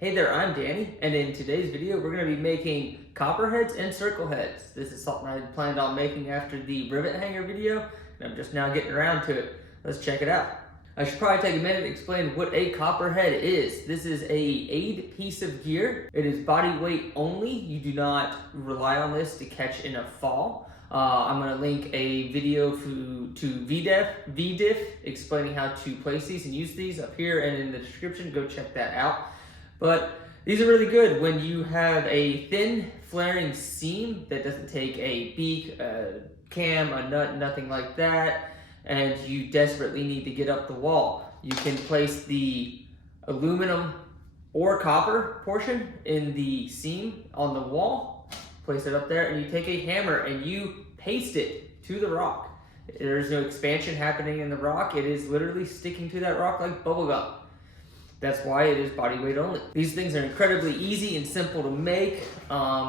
Hey there, I'm Danny, and in today's video we're going to be making copperheads and circle heads. This is something I planned on making after the rivet hanger video, and I'm just now getting around to it. Let's check it out. I should probably take a minute to explain what a copperhead is. This is a aid piece of gear. It is body weight only. You do not rely on this to catch in a fall. I'm going to link a video to VDIF explaining how to place these and use these up here and in the description. Go check that out. But these are really good when you have a thin flaring seam that doesn't take a beak, a cam, a nut, nothing like that, and you desperately need to get up the wall. You can place the aluminum or copper portion in the seam on the wall, place it up there, and you take a hammer and you paste it to the rock. There's no expansion happening in the rock. It is literally sticking to that rock like bubble gum. That's why it is body weight only. These things are incredibly easy and simple to make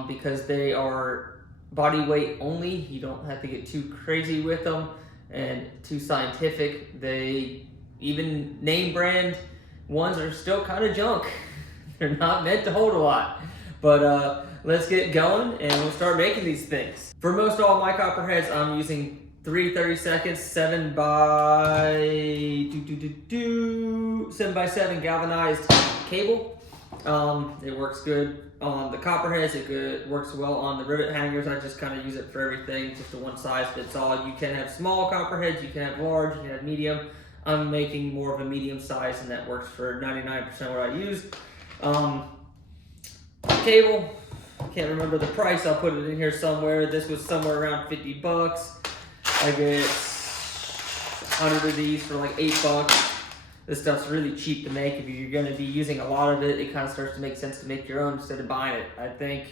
because they are body weight only. You don't have to get too crazy with them and too scientific. They, even name brand ones, are still kind of junk. They're not meant to hold a lot. But let's get going and we'll start making these things. For most all my copperheads, I'm using 3 30-second 7x7x7 galvanized cable. It works good on the copperheads. It works well on the rivet hangers. I just kind of use it for everything. Just a one size fits all. You can have small copperheads. You can have large. You can have medium. I'm making more of a medium size, and that works for 99% what I use. Cable. Can't remember the price. I'll put it in here somewhere. This was somewhere around 50 bucks. I get 100 of these for like $8. This stuff's really cheap to make. If you're going to be using a lot of it, it kind of starts to make sense to make your own instead of buying it. I think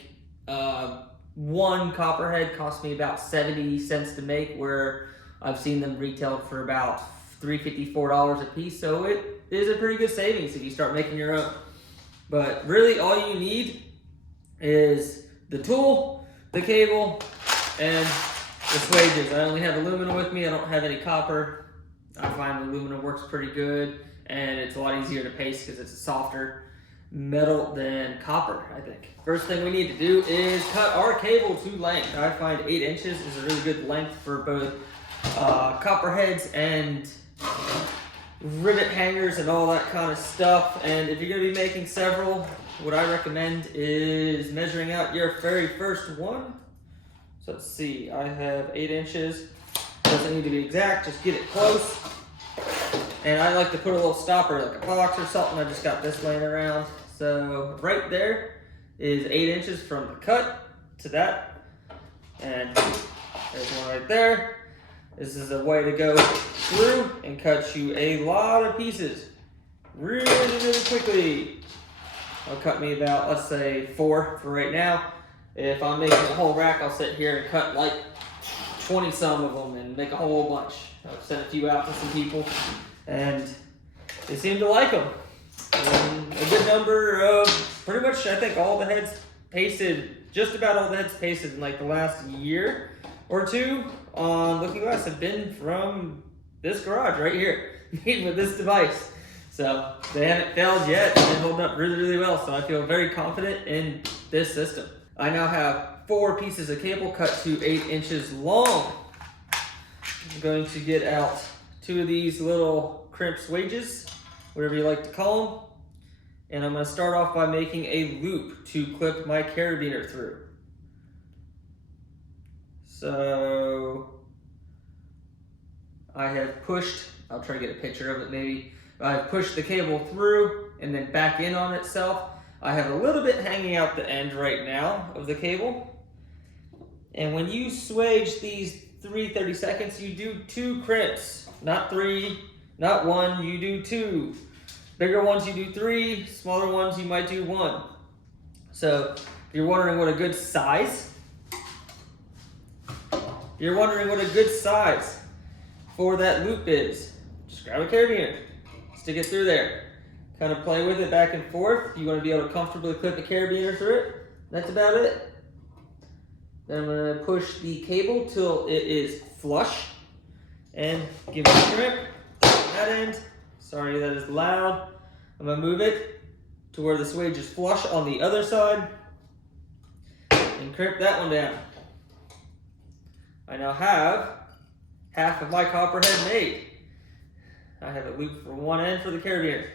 one copperhead cost me about 70 cents to make, where I've seen them retailed for about $3.50, $4 a piece. So it is a pretty good savings if you start making your own. But really all you need is the tool, the cable, and the swages. I only have aluminum with me. I don't have any copper. I find aluminum works pretty good, and it's a lot easier to paste because it's a softer metal than copper, I think. First thing we need to do is cut our cable to length. I find 8 inches is a really good length for both copperheads and rivet hangers and all that kind of stuff. And if you're going to be making several, what I recommend is measuring out your very first one. So let's see, I have 8 inches. Doesn't need to be exact, just get it close. And I like to put a little stopper, like a box or something. I just got this laying around. So right there is 8 inches from the cut to that. And there's one right there. This is a way to go through and cut you a lot of pieces really, really quickly. It'll cut me about, let's say, 4 for right now. If I'm making a whole rack, I'll sit here and cut like 20 some of them and make a whole bunch. I've sent a few out to some people and they seem to like them. And a good number of, pretty much I think all the heads pasted, just about all the heads pasted in like the last year or two on Looking Glass have been from this garage right here, made with this device. So they haven't failed yet. They've been holding up really, really well. So I feel very confident in this system. I now have 4 pieces of cable cut to 8 inches long. I'm going to get out 2 of these little crimp swages, whatever you like to call them. And I'm going to start off by making a loop to clip my carabiner through. So I have pushed, I'll try to get a picture of it maybe. I've pushed the cable through and then back in on itself. I have a little bit hanging out the end right now of the cable. And when you swage these 3 30-seconds, you do 2 crimps. Not 3, not 1, you do 2. Bigger ones you do 3, smaller ones you might do 1. So if you're wondering what a good size, for that loop is, just grab a carabiner, stick it through there. Kind of play with it back and forth. You want to be able to comfortably clip a carabiner through it. That's about it. Then I'm going to push the cable till it is flush and give it a grip. That end. Sorry that is loud. I'm going to move it to where the swage is flush on the other side and crimp that one down. I now have half of my copperhead made. I have a loop for one end for the carabiner.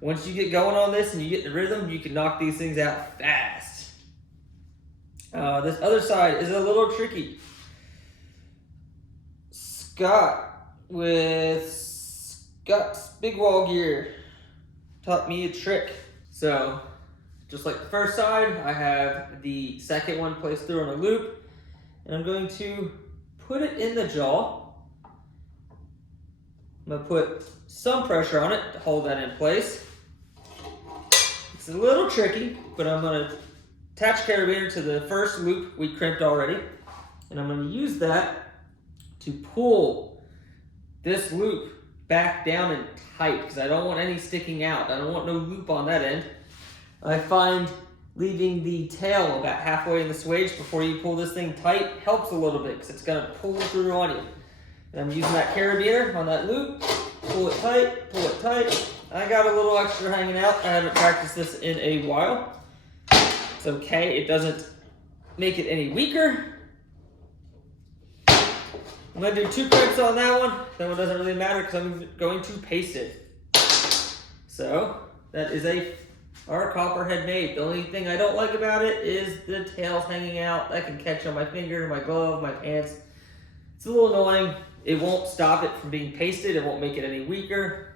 Once you get going on this and you get the rhythm, you can knock these things out fast. This other side is a little tricky. Scott with Scott's Big Wall Gear taught me a trick. So, just like the first side, I have the second one placed through on a loop, and I'm going to put it in the jaw. I'm going to put some pressure on it to hold that in place. It's a little tricky, but I'm going to attach carabiner to the first loop we crimped already, and I'm going to use that to pull this loop back down and tight because I don't want any sticking out. I don't want no loop on that end. I find leaving the tail about halfway in the swage before you pull this thing tight helps a little bit because it's going to pull through on you. And I'm using that carabiner on that loop, pull it tight, pull it tight. I got a little extra hanging out. I haven't practiced this in a while. It's okay, it doesn't make it any weaker. I'm going to do 2 crimps on that one. That one doesn't really matter because I'm going to paste it. So, that is our copperhead made. The only thing I don't like about it is the tails hanging out. That can catch on my finger, my glove, my pants. It's a little annoying. It won't stop it from being pasted. It won't make it any weaker.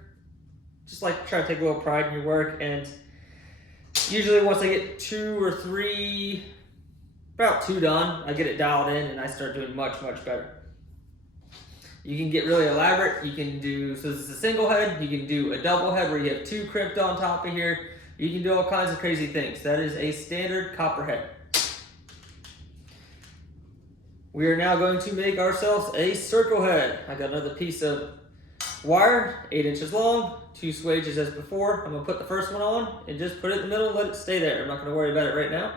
Just like try to take a little pride in your work. And usually once I get 2 or 3, about 2 done, I get it dialed in and I start doing much, much better. You can get really elaborate. You can do, so this is a single head. You can do a double head where you have 2 crimped on top of here. You can do all kinds of crazy things. That is a standard copperhead. We are now going to make ourselves a circle head. I got another piece of wire, 8 inches long, 2 swages as before. I'm going to put the first one on and just put it in the middle and let it stay there. I'm not going to worry about it right now.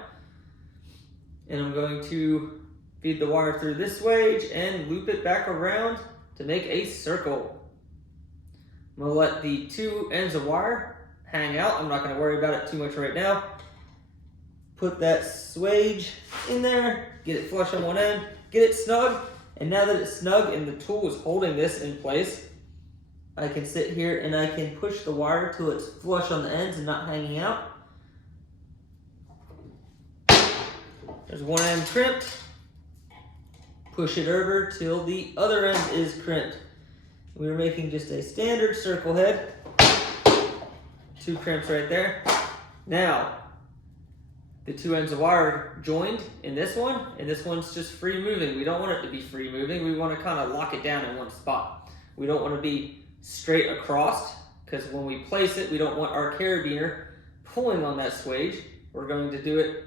And I'm going to feed the wire through this swage and loop it back around to make a circle. I'm going to let the 2 ends of wire hang out. I'm not going to worry about it too much right now. Put that swage in there, get it flush on one end, get it snug, and now that it's snug and the tool is holding this in place, I can sit here and I can push the wire till it's flush on the ends and not hanging out. There's one end crimped. Push it over till the other end is crimped. We're making just a standard circle head. 2 crimps right there. Now, the 2 ends of wire joined in this one, and this one's just free moving. We don't want it to be free moving. We want to kind of lock it down in one spot. We don't want to be straight across, because when we place it, we don't want our carabiner pulling on that swage. We're going to do it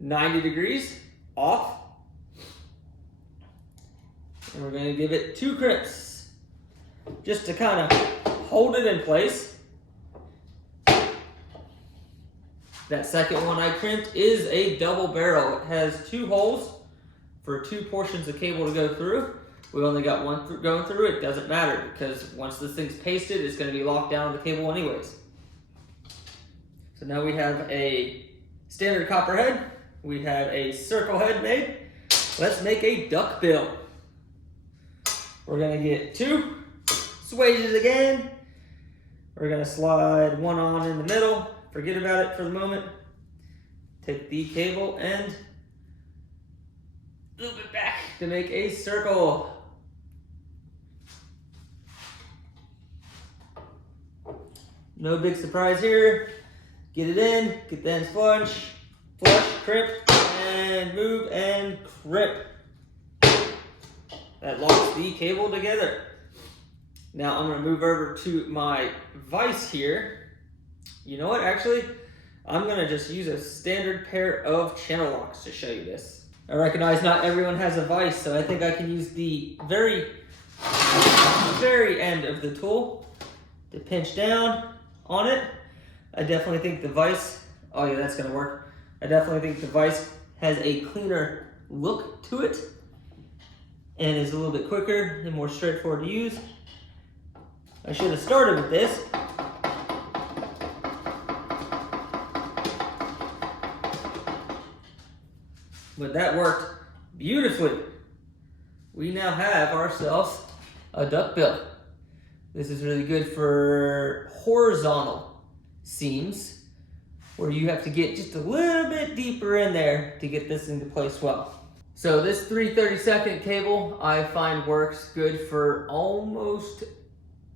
90 degrees off. And we're going to give it 2 crimps just to kind of hold it in place. That second one I crimped is a double barrel. It has 2 holes for 2 portions of cable to go through. We only got one going through. It doesn't matter because once this thing's pasted, it's going to be locked down on the cable anyways. So now we have a standard copperhead. We have a circle head made. Let's make a duck bill. We're going to get 2 swages again. We're going to slide one on in the middle. Forget about it for the moment. Take the cable and loop it back to make a circle. No big surprise here. Get it in, get the ends flush, crimp, and move and crimp. That locks the cable together. Now I'm going to move over to my vise here. You know what, actually, I'm going to just use a standard pair of channel locks to show you this. I recognize not everyone has a vise, so I think I can use the very end of the tool to pinch down on it. I definitely think the vise, oh yeah, that's going to work. I definitely think the vise has a cleaner look to it and is a little bit quicker and more straightforward to use. I should have started with this. But that worked beautifully. We now have ourselves a duckbill. This is really good for horizontal seams where you have to get just a little bit deeper in there to get this into place well. So this 3/32 cable I find works good for almost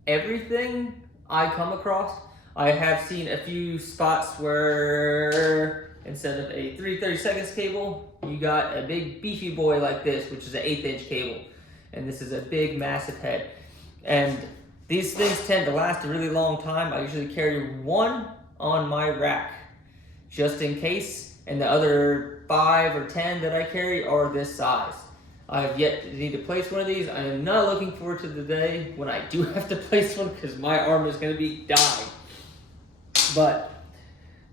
everything I come across. I have seen a few spots where instead of a 3/32 cable, you got a big beefy boy like this, which is an 1/8 inch cable. And this is a big, massive head. And these things tend to last a really long time. I usually carry one on my rack, just in case. And the other 5 or 10 that I carry are this size. I have yet to need to place one of these. I am not looking forward to the day when I do have to place one because my arm is going to be dying. But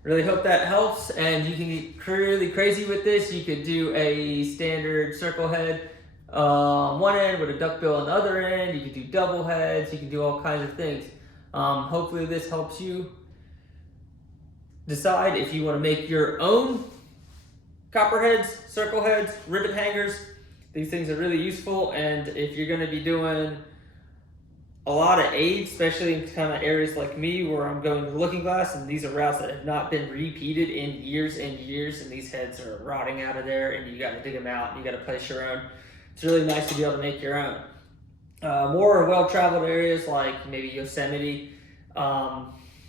really hope that helps, and you can get really crazy with this. You could do a standard circle head one end with a duckbill on the other end. You can do double heads. You can do all kinds of things. Hopefully this helps you decide if you want to make your own copperheads, circle heads, rivet hangers. These things are really useful, and if you're going to be doing a lot of aids, especially in kind of areas like me where I'm going to the looking glass, and these are routes that have not been repeated in years and years, and these heads are rotting out of there, and you got to dig them out, and you got to place your own. It's really nice to be able to make your own. More well-traveled areas like maybe Yosemite,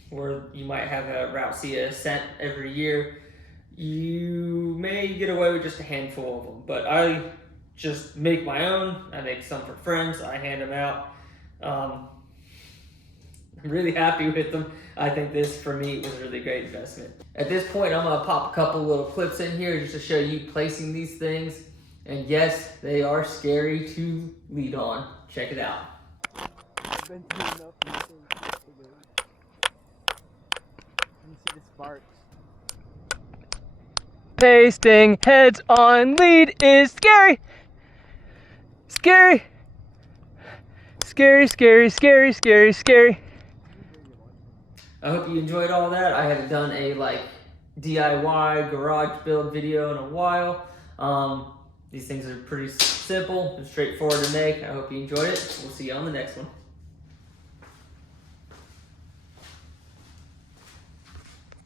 where you might have a route see a ascent every year, you may get away with just a handful of them, but I just make my own. I make some for friends. I hand them out. I'm really happy with them. I think this, for me, was a really great investment. At this point, I'm going to pop a couple little clips in here just to show you placing these things. And yes, they are scary to lead on. Check it out. Pasting heads on lead is scary. Scary. Scary, scary, scary, scary, scary. I hope you enjoyed all that. I haven't done a DIY garage build video in a while. These things are pretty simple and straightforward to make. I hope you enjoyed it. We'll see you on the next one.